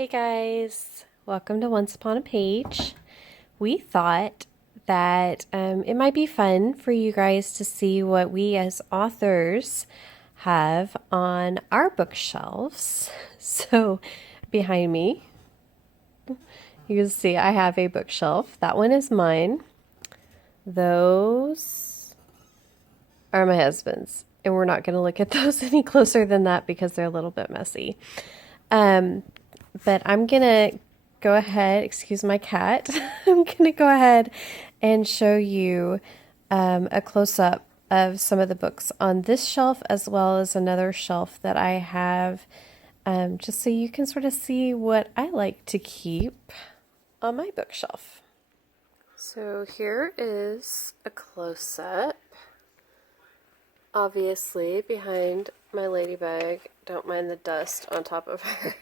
Hey guys, welcome to Once Upon a Page. We thought that it might be fun for you guys to see what we as authors have on our bookshelves. So, behind me, you can see I have a bookshelf. That one is mine. Those are my husband's, and we're not going to look at those any closer than that because they're a little bit messy. But I'm going to go ahead, excuse my cat, I'm going to go ahead and show you a close-up of some of the books on this shelf as well as another shelf that I have, just so you can sort of see what I like to keep on my bookshelf. So here is a close-up. Obviously, behind my ladybug, don't mind the dust on top of her.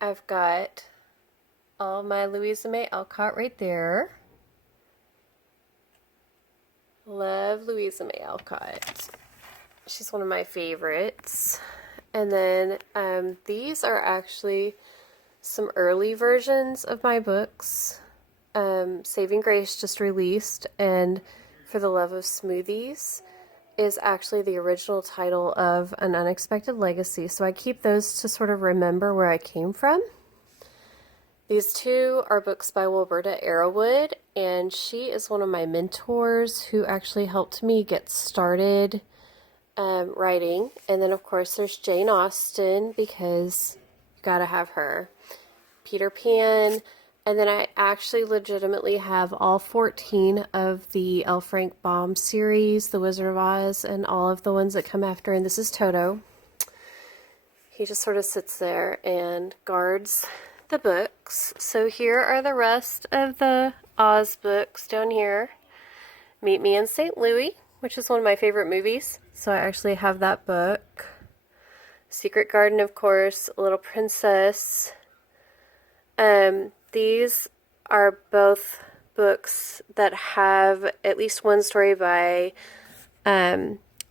I've got all my Louisa May Alcott right there. Love Louisa May Alcott. She's one of my favorites. And then these are actually some early versions of my books. Saving Grace just released, and For the Love of Smoothies is actually the original title of An Unexpected Legacy. So I keep those to sort of remember where I came from. These two are books by Wilberta Arrowwood, and she is one of my mentors who actually helped me get started writing. And then of course there's Jane Austen, because you gotta have her. Peter Pan. And then I actually legitimately have all 14 of the L. Frank Baum series, The Wizard of Oz, and all of the ones that come after. And this is Toto. He just sort of sits there and guards the books. So here are the rest of the Oz books down here. Meet Me in St. Louis, which is one of my favorite movies. So I actually have that book. Secret Garden, of course, Little Princess. These are both books that have at least one story by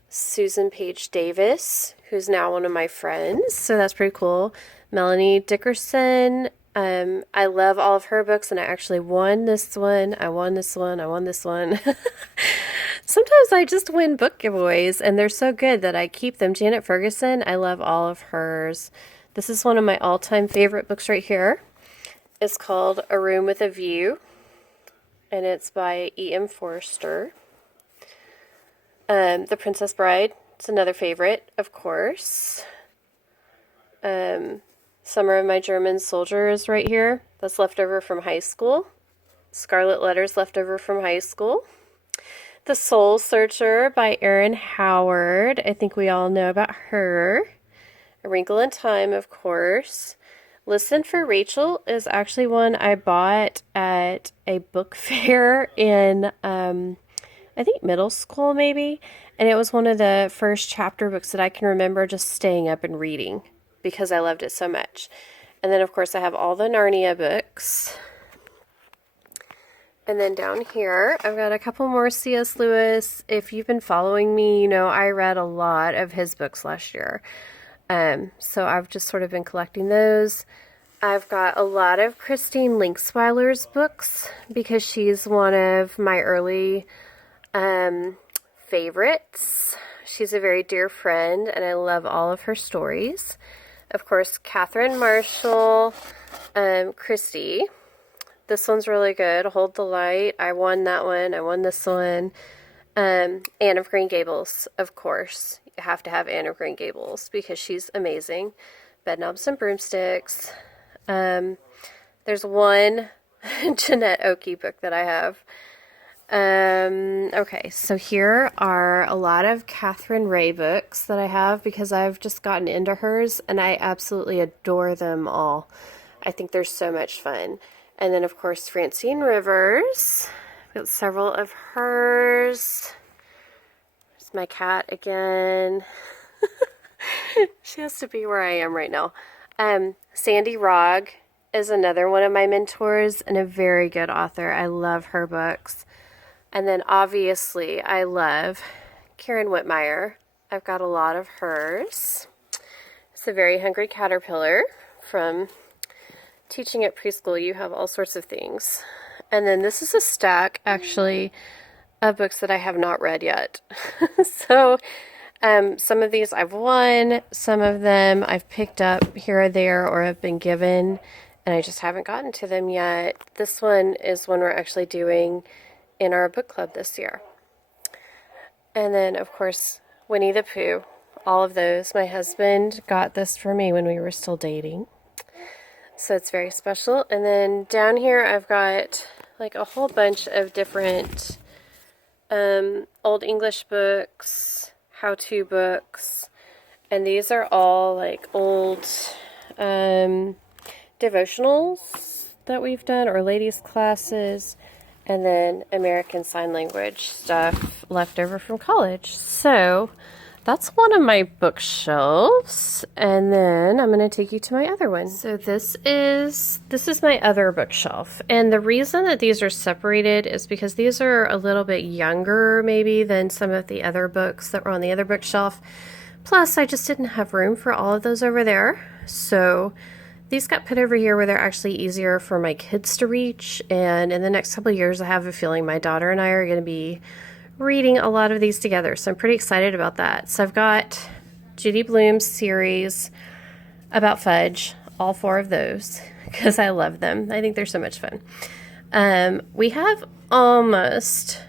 Susan Page Davis, who's now one of my friends, so that's pretty cool. Melanie Dickerson, I love all of her books, and I actually won this one. I won this one. Sometimes I just win book giveaways, and they're so good that I keep them. Janet Ferguson, I love all of hers. This is one of my all-time favorite books right here. It's called A Room with a View, and it's by E.M. Forster. The Princess Bride, it's another favorite, of course. Summer of My German Soldier is right here. That's left over from high school. Scarlet Letters, left over from high school. The Soul Searcher by Erin Howard. I think we all know about her. A Wrinkle in Time, of course. Listen for Rachel is actually one I bought at a book fair in, I think middle school maybe. And it was one of the first chapter books that I can remember just staying up and reading because I loved it so much. And then of course I have all the Narnia books. And then down here, I've got a couple more C.S. Lewis. If you've been following me, you know I read a lot of his books last year. So I've just sort of been collecting those. I've got a lot of Christine Linksweiler's books because she's one of my early favorites. She's a very dear friend, and I love all of her stories. Of course, Catherine Marshall, Christie. This one's really good. Hold the Light. I won that one. I won this one. Anne of Green Gables, of course. You have to have Anne of Green Gables because she's amazing. Bedknobs and Broomsticks. There's one Jeanette Oakey book that I have. Okay, so here are a lot of Catherine Ray books that I have because I've just gotten into hers and I absolutely adore them all. I think they're so much fun. And then, of course, Francine Rivers. I've got several of hers. There's my cat again. She has to be where I am right now. Sandy Rogg is another one of my mentors and a very good author. I love her books. And then obviously I love Karen Whitmire. I've got a lot of hers. It's a Very Hungry Caterpillar, from teaching at preschool, you have all sorts of things. And then this is a stack, actually, of books that I have not read yet. So some of these I've won, some of them I've picked up here or there or have been given, and I just haven't gotten to them yet. This one is one we're actually doing in our book club this year. And then, of course, Winnie the Pooh. All of those. My husband got this for me when we were still dating. So it's very special. And then down here I've got like a whole bunch of different Old English books, how-to books. And these are all like old devotionals that we've done or ladies' classes. And then American Sign Language stuff left over from college. So that's one of my bookshelves. And then I'm going to take you to my other one. So this is my other bookshelf. And the reason that these are separated is because these are a little bit younger maybe than some of the other books that were on the other bookshelf. Plus, I just didn't have room for all of those over there. So these got put over here where they're actually easier for my kids to reach. And in the next couple of years, I have a feeling my daughter and I are going to be reading a lot of these together. So I'm pretty excited about that. So I've got Judy Blume's series about fudge, all 4 of those, because I love them. I think they're so much fun. We have almost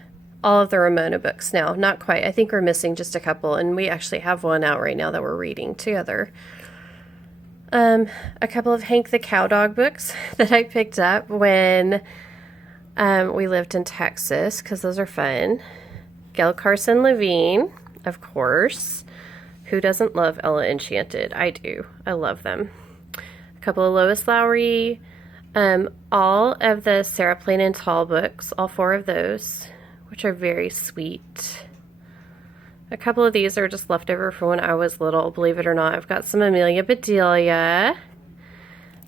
all of the Ramona books now. Not quite. I think we're missing just a couple. And we actually have one out right now that we're reading together. A couple of Hank the Cowdog books that I picked up when we lived in Texas, because those are fun. Gail Carson Levine, of course. Who doesn't love Ella Enchanted? I do. I love them. A couple of Lois Lowry. All of the Sarah Plain and Tall books, all 4 of those, which are very sweet. A couple of these are just leftover from when I was little, believe it or not. I've got some Amelia Bedelia,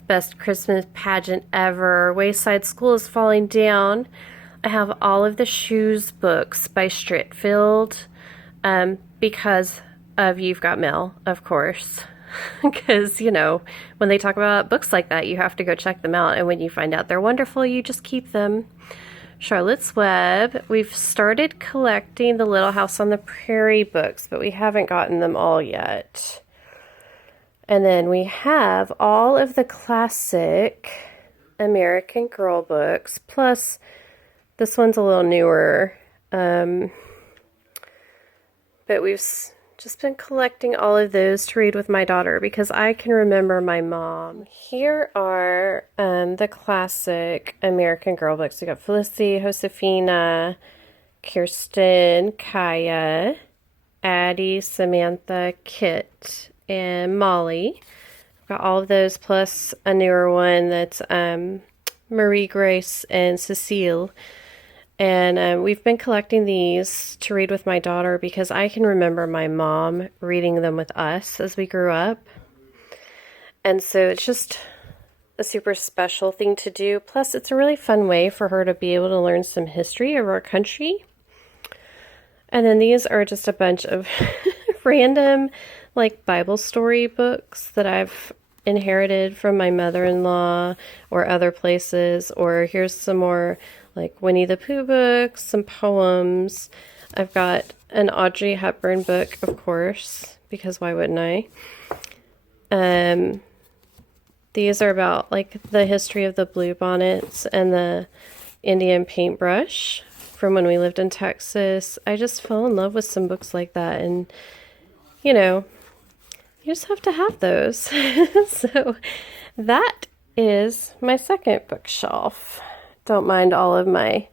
Best Christmas Pageant Ever, Wayside School is Falling Down. I have all of the Shoes books by Stritfield because of You've Got Mail, of course. Because, you know, when they talk about books like that, you have to go check them out. And when you find out they're wonderful, you just keep them. Charlotte's Web. We've started collecting the Little House on the Prairie books, but we haven't gotten them all yet. And then we have all of the classic American Girl books, plus this one's a little newer. But we've just been collecting all of those to read with my daughter because I can remember my mom. Here are the classic American Girl books. We got Felicity, Josefina, Kirsten, Kaya, Addie, Samantha, Kit, and Molly. I've got all of those plus a newer one that's Marie Grace and Cecile. And we've been collecting these to read with my daughter because I can remember my mom reading them with us as we grew up. And so it's just a super special thing to do. Plus, it's a really fun way for her to be able to learn some history of our country. And then these are just a bunch of random, like, Bible story books that I've inherited from my mother-in-law or other places. Or here's some more like Winnie the Pooh books, some poems. I've got an Audrey Hepburn book, of course, because why wouldn't I? These are about like the history of the bluebonnets and the Indian paintbrush from when we lived in Texas. I just fell in love with some books like that, and you know, you just have to have those. So that is my second bookshelf. Don't mind all of my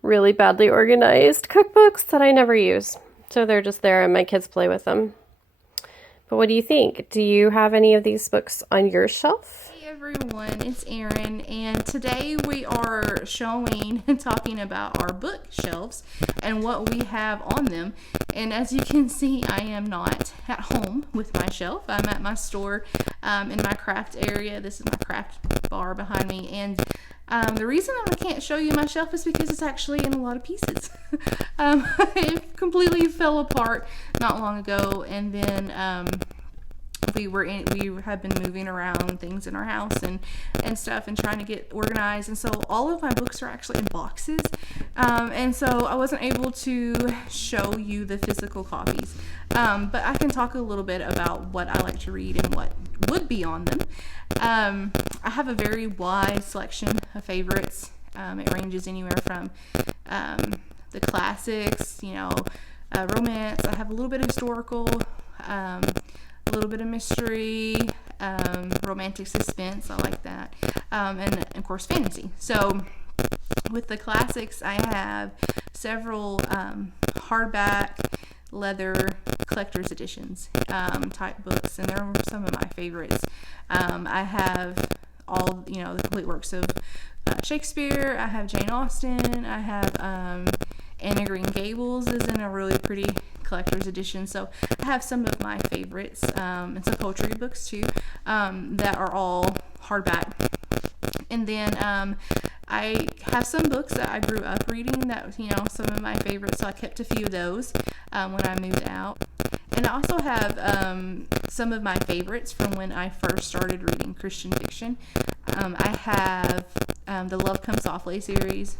really badly organized cookbooks that I never use. So they're just there and my kids play with them. But what do you think? Do you have any of these books on your shelf? Hey everyone, it's Erin, and today we are showing and talking about our bookshelves and what we have on them. And as you can see, I am not at home with my shelf. I'm at my store in my craft area. This is my craft bar behind me, and the reason that I can't show you my shelf is because it's actually in a lot of pieces. It completely fell apart not long ago, and then we have been moving around things in our house and stuff and trying to get organized, and so all of my books are actually in boxes, and so I wasn't able to show you the physical copies, but I can talk a little bit about what I like to read and what would be on them. I have a very wide selection of favorites. It ranges anywhere from the classics, romance. I have a little bit of historical, a little bit of mystery, romantic suspense. I like that. And of course, fantasy. So with the classics, I have several hardback, leather collector's editions type books, and they're some of my favorites. I have all the complete works of Shakespeare. I have Jane Austen. I have Anna Green Gables is in a really pretty collector's edition. So I have some of my favorites, and some poetry books too, that are all hardback. And then I have some books that I grew up reading that some of my favorites. So I kept a few of those when I moved out. And I also have some of my favorites from when I first started reading Christian fiction. I have the Love Comes Softly series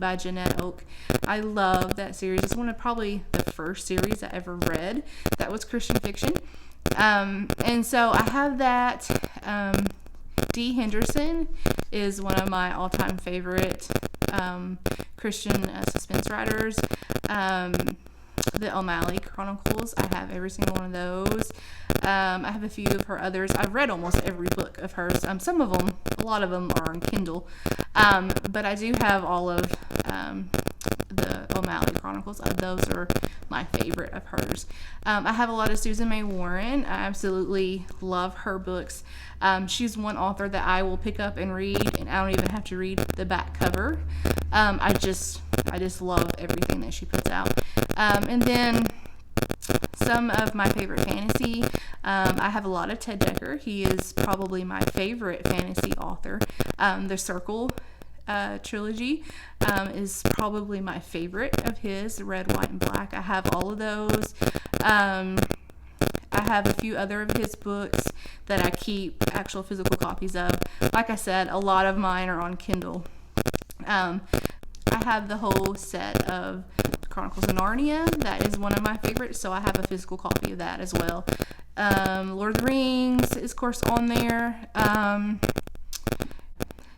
by Jeanette Oak. I love that series. It's one of probably the first series I ever read that was Christian fiction. And so I have that. Dee Henderson is one of my all-time favorite Christian suspense writers. The O'Malley Chronicles, I have every single one of those. I have a few of her others. I've read almost every book of hers. Some of them, a lot of them are on Kindle. But I do have all of the O'Malley Chronicles. Those are my favorite of hers. I have a lot of Susan May Warren. I absolutely love her books. She's one author that I will pick up and read, and I don't even have to read the back cover. I just love everything that she puts out. And then some of my favorite fantasy. I have a lot of Ted Dekker. He is probably my favorite fantasy author. The Circle trilogy is probably my favorite of his, Red, White, and Black. I have all of those. I have a few other of his books that I keep actual physical copies of. Like I said, a lot of mine are on Kindle. I have the whole set of Chronicles of Narnia. That is one of my favorites, so I have a physical copy of that as well. Lord of the Rings is, of course, on there.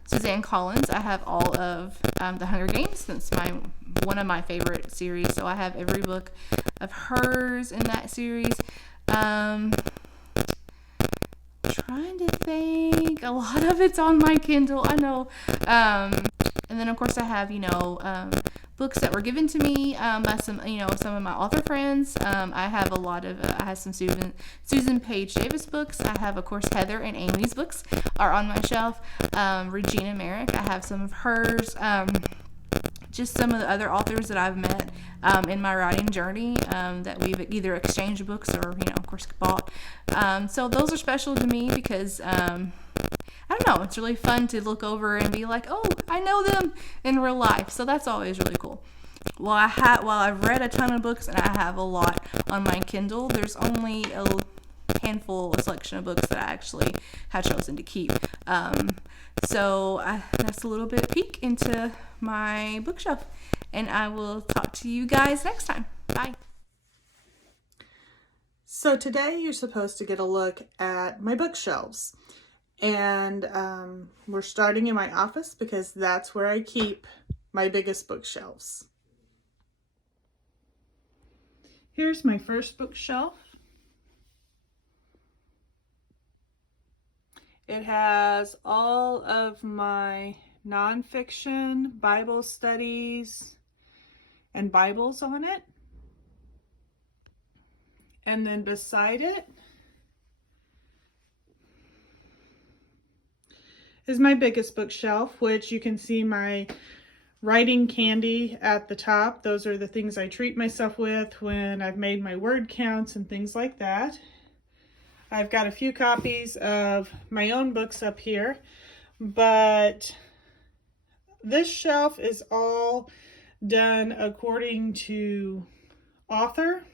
Suzanne Collins, I have all of the Hunger Games. That's one of my favorite series, so I have every book of hers in that series. Trying to think, a lot of it's on my Kindle, I know. And then of course I have books that were given to me by some of my author friends. I have I have some Susan Page Davis books. I have, of course, Heather and Amy's books are on my shelf. Regina Merrick, I have some of hers. Just some of the other authors that I've met in my writing journey that we've either exchanged books or, of course, bought. So those are special to me because, I don't know, it's really fun to look over and be like, oh, I know them in real life. So that's always really cool. While I've read a ton of books and I have a lot on my Kindle, there's only a selection of books that I actually have chosen to keep. So that's a little bit peek into my bookshelf, and I will talk to you guys next time. Bye. So today you're supposed to get a look at my bookshelves, and we're starting in my office because that's where I keep my biggest bookshelves. Here's my first bookshelf. It has all of my nonfiction, Bible studies, and Bibles on it. And then beside it is my biggest bookshelf, which you can see my writing candy at the top. Those are the things I treat myself with when I've made my word counts and things like that. I've got a few copies of my own books up here, but this shelf is all done according to author.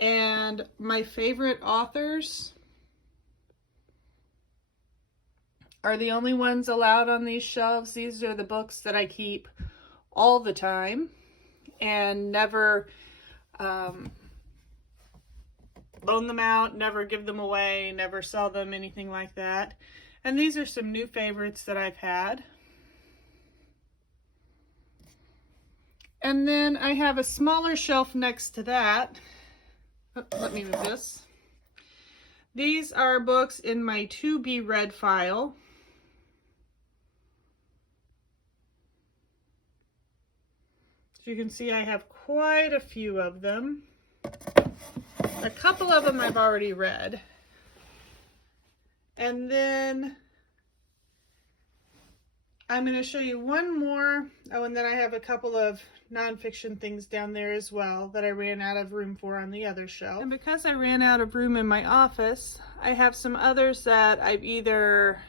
And my favorite authors are the only ones allowed on these shelves. These are the books that I keep all the time and never loan them out, never give them away, never sell them, anything like that. And these are some new favorites that I've had. And then I have a smaller shelf next to that. Oh, let me move this. These are books in my to be read file. As you can see, I have quite a few of them. A couple of them I've already read. And then I'm going to show you one more. Oh, and then I have a couple of nonfiction things down there as well that I ran out of room for on the other shelf. And because I ran out of room in my office, I have some others that I've either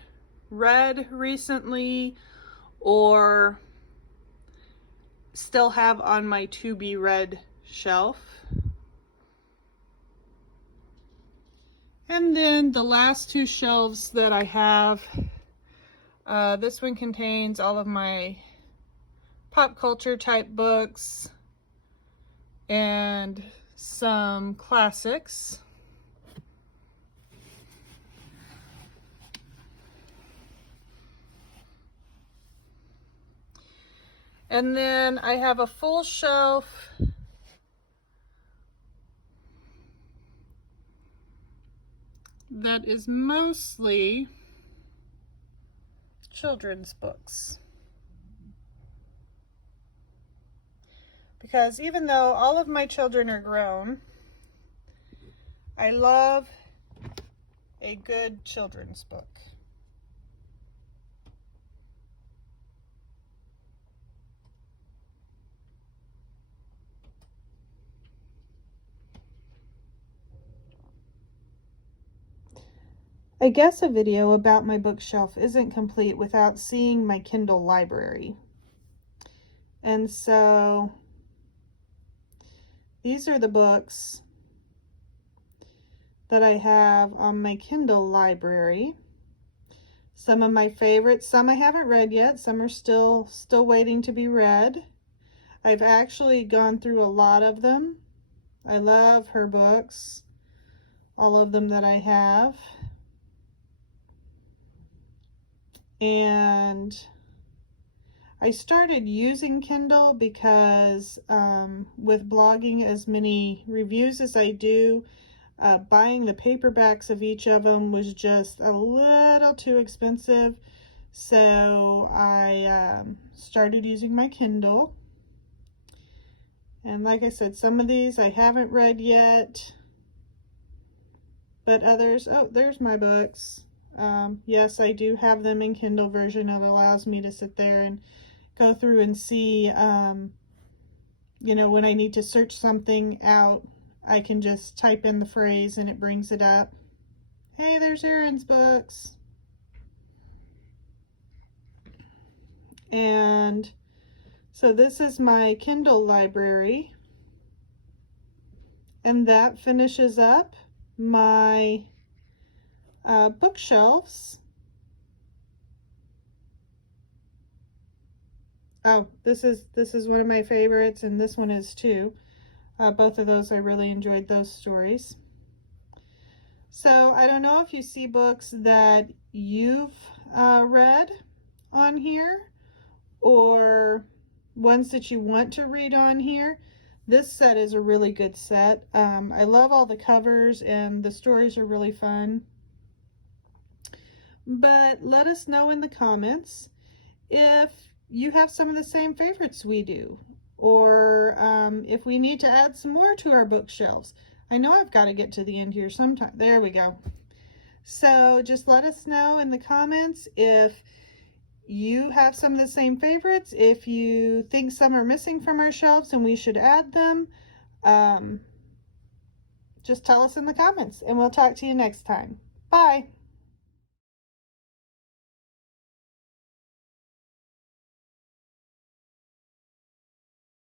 read recently or still have on my to be read shelf. And then the last two shelves that I have, this one contains all of my pop culture type books and some classics. And then I have a full shelf that is mostly children's books. Because even though all of my children are grown, I love a good children's book. I guess a video about my bookshelf isn't complete without seeing my Kindle library. And so these are the books that I have on my Kindle library. Some of my favorites, some I haven't read yet, some are still waiting to be read. I've actually gone through a lot of them. I love her books, all of them that I have. And I started using Kindle because with blogging as many reviews as I do, buying the paperbacks of each of them was just a little too expensive. So I started using my Kindle. And like I said, some of these I haven't read yet, but others, oh, there's my books. Yes, I do have them in Kindle version. It allows me to sit there and go through and see, you know, when I need to search something out, I can just type in the phrase and it brings it up. Hey, there's Erin's books. And so this is my Kindle library. And that finishes up my bookshelves. Oh, this is one of my favorites, and this one is too. Both of those, I really enjoyed those stories. So I don't know if you see books that you've read on here or ones that you want to read on here. This set is a really good set. I love all the covers and the stories are really fun. But let us know in the comments if you have some of the same favorites we do, or if we need to add some more to our bookshelves. I know I've got to get to the end here sometime. There we go. So just let us know in the comments if you have some of the same favorites, if you think some are missing from our shelves and we should add them. Just tell us in the comments, and we'll talk to you next time. Bye.